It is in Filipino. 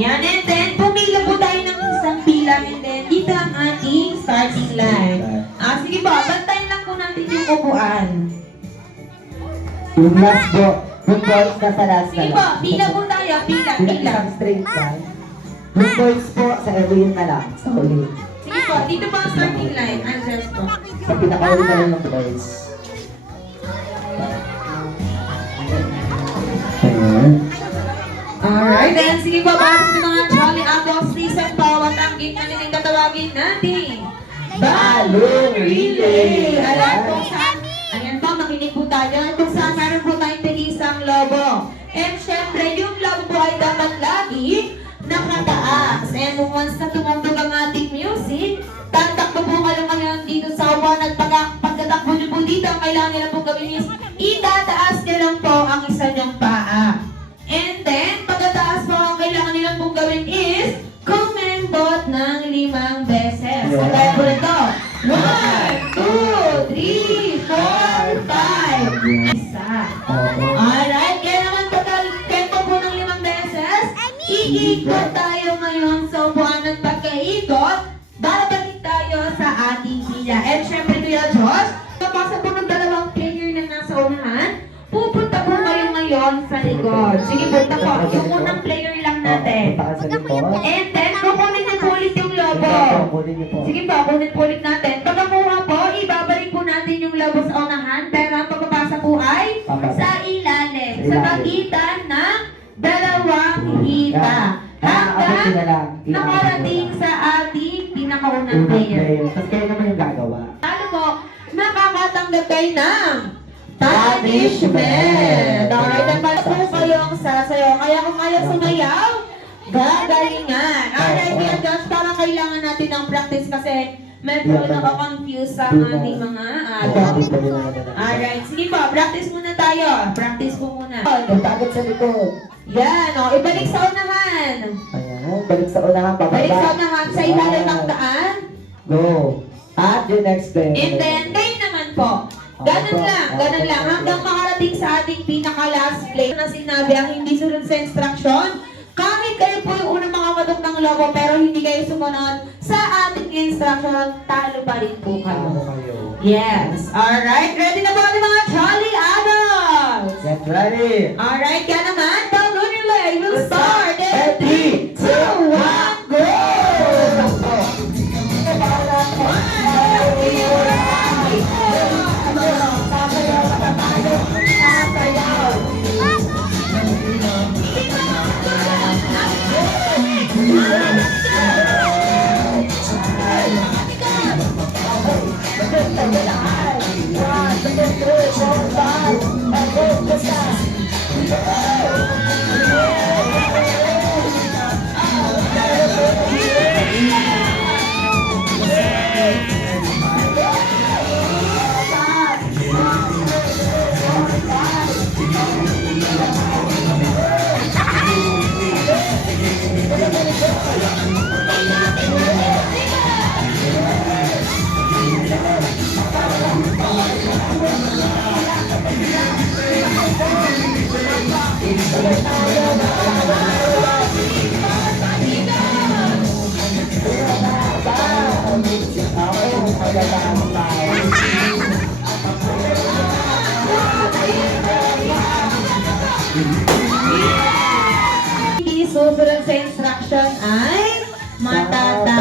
Yan, and then, pumila po tayo ng isang pila, and then, dito ang ating starting line. Sige po, bantayan lang po natin yung upuan. Yung last po, yung boys na sa last Sige po, pila po tayo, pila. Isang straight line. Yung boys po, sa every na lang, sa huli. Sige po, dito po ang starting line. Andres po. Sa pinakahuli na lang yung boys. Ayan. Alright, then sige po, para sa mga Jolly Apples, listen po, at ang game na nilang tatawagin natin. Balloon Relay! Alam po saan, ayan po, makinig po tayo. Kung saan meron po tayong tig-isang lobo. And syempre, yung lobo po ay dapat lagi nakataas. And once na tumugtog ang ating music, tatakbo po kayo ngayon dito sa upuan at pagkatakbo nyo po dito, ang kailangan nyo na po gawin is itataas nyo lang po ang isa nyong paa. And then, pagkataas po, ang kailangan nyo lang pong gawin is kumembot ng 5 beses. So, kaya po ito. 1, 2, 3, 4, 5. Isa. Alright, kaya naman pagka-tempo po ng 5 beses, iikot tayo ngayon sa upuan at pagkaikot, babalik tayo sa ating pila. And syempre, Kuya Josh, kapasa po ng 2 player na nasa unahan, pupunta po kayo ngayon sa likod. Sige, punta po. Yung unang player lang natin. And then, kukunin niyo po ulit yung lobo. Sige po, kunin po ulit natin. Pagkakuha po, ibabalik po natin yung lobo sa unahan. Pero ang pagpapasa po ay sa ilalim. Sa pagitan ng 2 hita. Hanggang nakarating sa ating pinakaunang player. Tapos kayo naman yung gagawa. Ano po, makakatanggap kayo ng punishment. Alright, and para po kayong sasayaw. Kaya kung ayaw sumayaw, gagalingan. Alright, Kuya Josh, parang kailangan natin ng practice kasi medyo nakakonfuse sa ating mga adult. Alright, sige po, practice muna tayo. Practice po muna. Takot sa likod. Yan, o, ibalik sa unahan. Ayan, balik sa unahan, pababa. Balik sa unahan, sa ilalim ng daan. Go. At the next day. And then, kayo naman po. Ganun lang. Hanggang makarating sa ating pinaka-last play na sinabi ang hindi sunod sa instruction. Kahit kayo po yung unang makapatok ng lobo pero hindi kayo sumunod sa ating instruction, talo pa rin po kayo. Yes. Alright. Ready na ba ang mga Jolly Adults? Get ready. Alright. Kaya naman, Balloon Relay will start in 3, 2, 1, go! Hindi susunod sa instruction ay matata